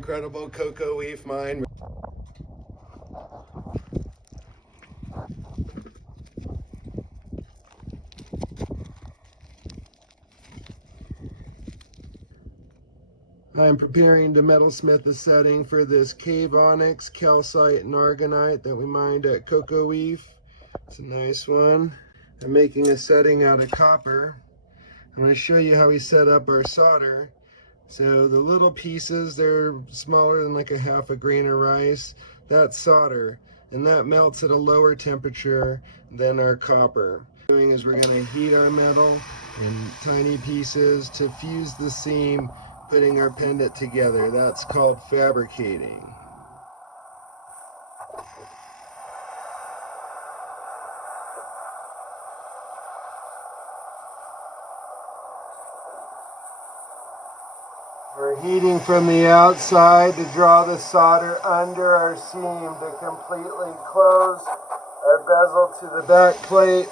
incredible Kokoweef mine. I'm preparing to metalsmith a setting for this Cave Onyx, Calcite and Aragonite that we mined at Kokoweef. It's a nice one. I'm making a setting out of copper. I'm going to show you how we set up our solder. So the little pieces, they're smaller than like a half a grain of rice. That's solder, and that melts at a lower temperature than our copper. What we're doing is we're going to heat our metal in tiny pieces to fuse the seam, putting our pendant together. That's called fabricating. We're heating from the outside to draw the solder under our seam to completely close our bezel to the back plate.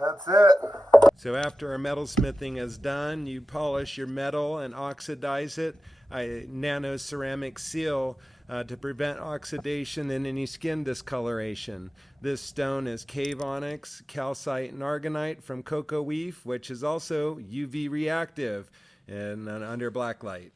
That's it. So after our metalsmithing is done, you polish your metal and oxidize it. A nano-ceramic seal to prevent oxidation and any skin discoloration. This stone is Cave Onyx, Calcite and Aragonite from Kokoweef, which is also UV reactive and under black light.